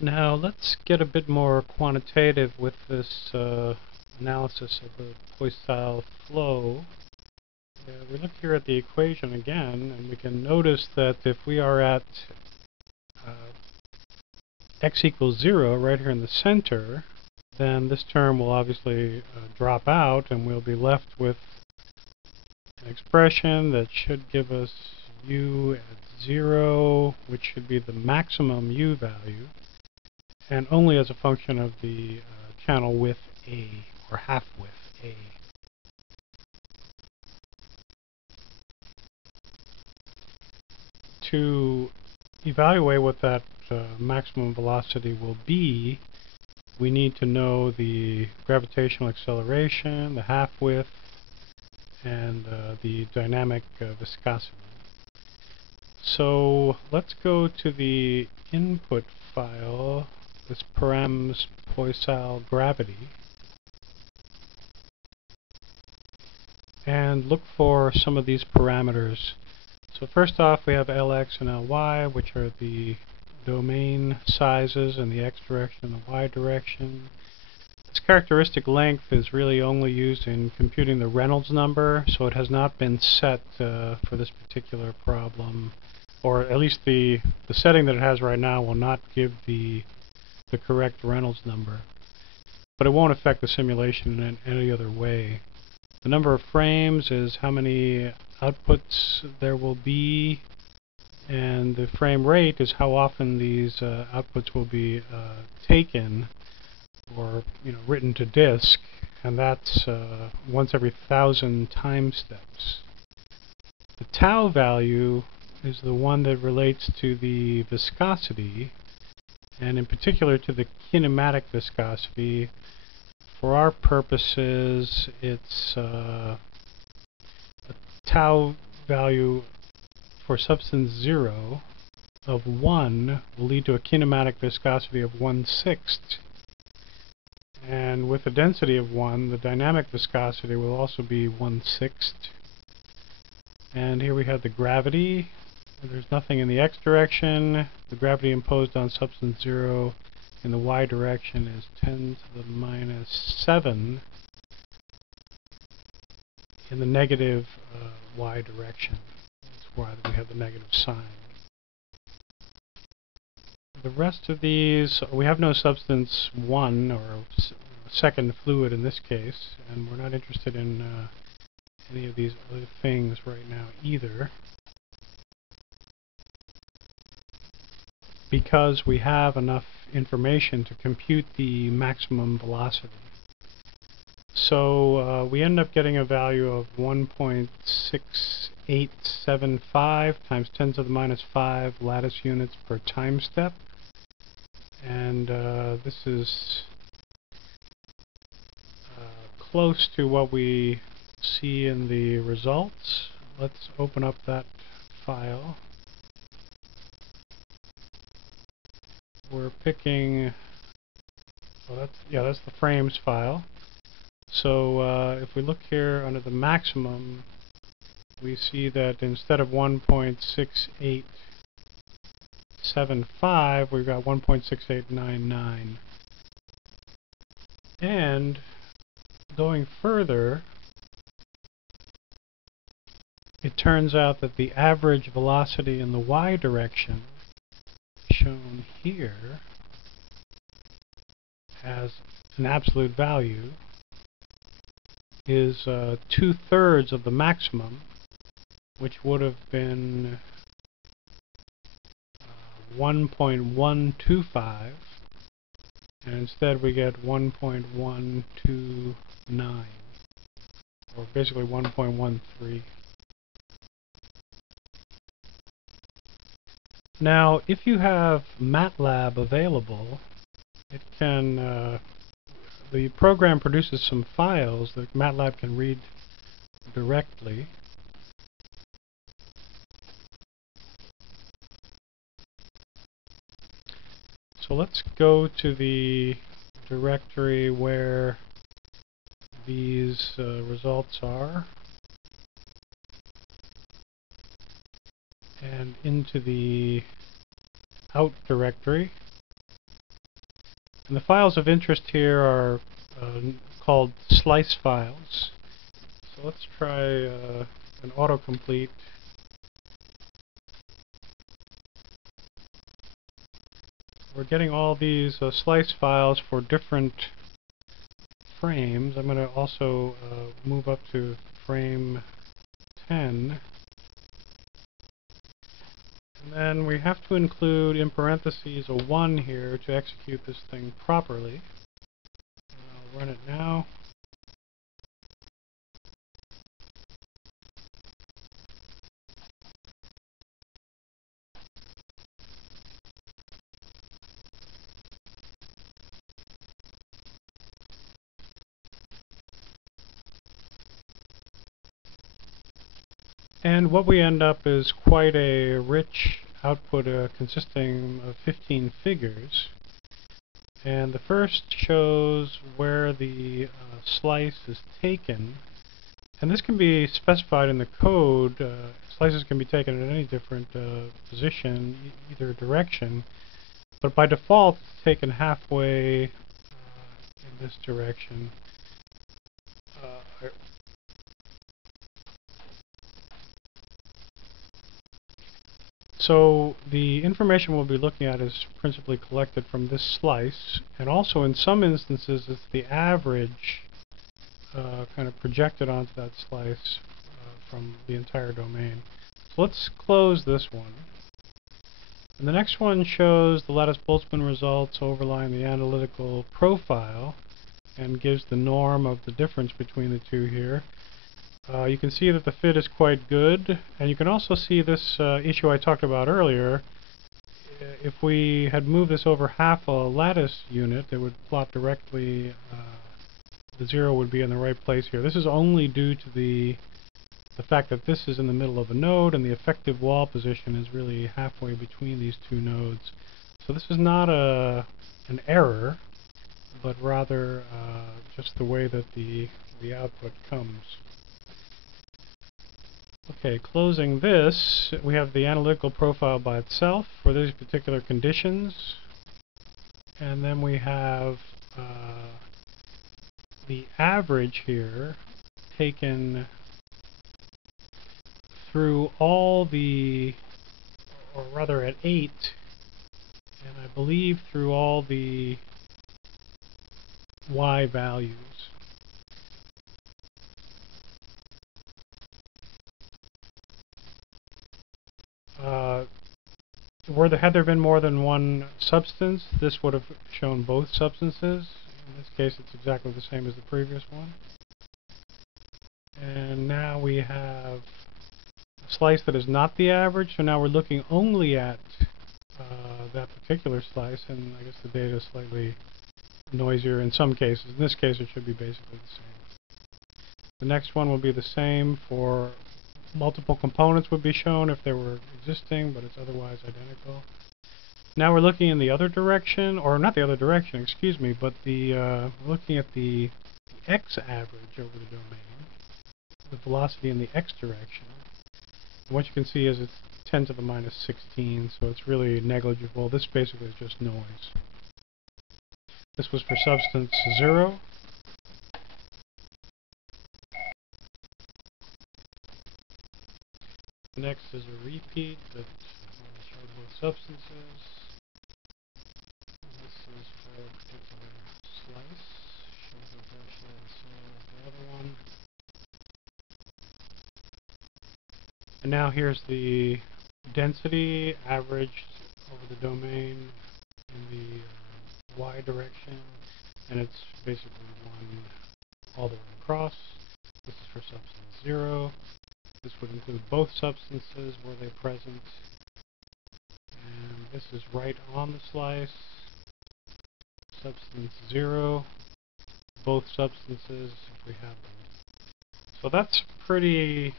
Now let's get a bit more quantitative with this analysis of the Poiseuille flow. We look here at the equation again, and we can notice that if we are at x equals 0 right here in the center, then this term will obviously drop out, and we'll be left with an expression that should give us u at 0, which should be the maximum u value, and only as a function of the channel width A, or half width A. To evaluate what that maximum velocity will be, we need to know the gravitational acceleration, the half width, and the dynamic viscosity. So let's go to the input file, this params Poiseuille gravity, and look for some of these parameters. So first off, we have Lx and Ly, which are the domain sizes in the x direction and the y direction. This characteristic length is really only used in computing the Reynolds number, so it has not been set for this particular problem, or at least the setting that it has right now will not give the correct Reynolds number. But it won't affect the simulation in any other way. The number of frames is how many outputs there will be, and the frame rate is how often these outputs will be taken or written to disk, and that's once every 1,000 time steps. The tau value is the one that relates to the viscosity, and in particular to the kinematic viscosity. For our purposes, it's a tau value for substance 0 of 1 will lead to a kinematic viscosity of 1/6. And with a density of 1, the dynamic viscosity will also be 1/6. And here we have the gravity. There's nothing in the x direction. The gravity imposed on substance 0 in the y direction is 10 to the minus 7 in the negative y direction. That's why we have the negative sign. The rest of these, we have no substance 1, or second fluid in this case, and we're not interested in any of these other things right now either, because we have enough information to compute the maximum velocity. So we end up getting a value of 1.6875 times 10 to the minus 5 lattice units per time step, and this is close to what we see in the results. Let's open up that file. We're picking, well, that's the frames file. So if we look here under the maximum, we see that instead of 1.6875, we've got 1.6899. And going further, it turns out that the average velocity in the y direction, shown here as an absolute value, is 2/3 of the maximum, which would have been 1.125, and instead we get 1.129, or basically 1.13. Now, if you have MATLAB available, it can the program produces some files that MATLAB can read directly. So let's go to the directory where these results are, and into the out directory. And the files of interest here are called slice files. So let's try an autocomplete. We're getting all these slice files for different frames. I'm going to also move up to frame 10. And then we have to include in parentheses a 1 here to execute this thing properly. I'll run it now. And what we end up is quite a rich output consisting of 15 figures. And the first shows where the slice is taken. And this can be specified in the code. Slices can be taken at any different position, either direction. But by default, it's taken halfway in this direction. So the information we'll be looking at is principally collected from this slice, and also in some instances it's the average kind of projected onto that slice from the entire domain. So let's close this one. And the next one shows the lattice Boltzmann results overlying the analytical profile and gives the norm of the difference between the two here. You can see that the fit is quite good, and you can also see this issue I talked about earlier. If we had moved this over half a lattice unit, it would plot directly, the 0 would be in the right place here. This is only due to the fact that this is in the middle of a node, and the effective wall position is really halfway between these two nodes. So this is not an error, but rather just the way that the output comes. Okay, closing this, we have the analytical profile by itself for these particular conditions. And then we have the average here taken through all the, or rather at 8, and I believe through all the y values. Had there been more than one substance, this would have shown both substances. In this case, it's exactly the same as the previous one. And now we have a slice that is not the average, so now we're looking only at that particular slice, and I guess the data is slightly noisier in some cases. In this case, it should be basically the same. The next one will be the same for multiple components would be shown if they were existing, but it's otherwise identical. Now we're looking in the other direction, or not the other direction, excuse me, but we're looking at the x-average over the domain, the velocity in the x direction. And what you can see is it's 10 to the minus 16, so it's really negligible. This basically is just noise. This was for substance 0. Next is a repeat that will show both substances. This is for a particular slice. Shows it virtually the same as the other one. And now here's the density averaged over the domain in the y direction, and it's basically 1 all the way across. This is for substance 0. This would include both substances, were they present. And this is right on the slice. Substance 0. Both substances, if we have them. So that's pretty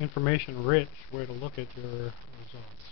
information-rich way to look at your results.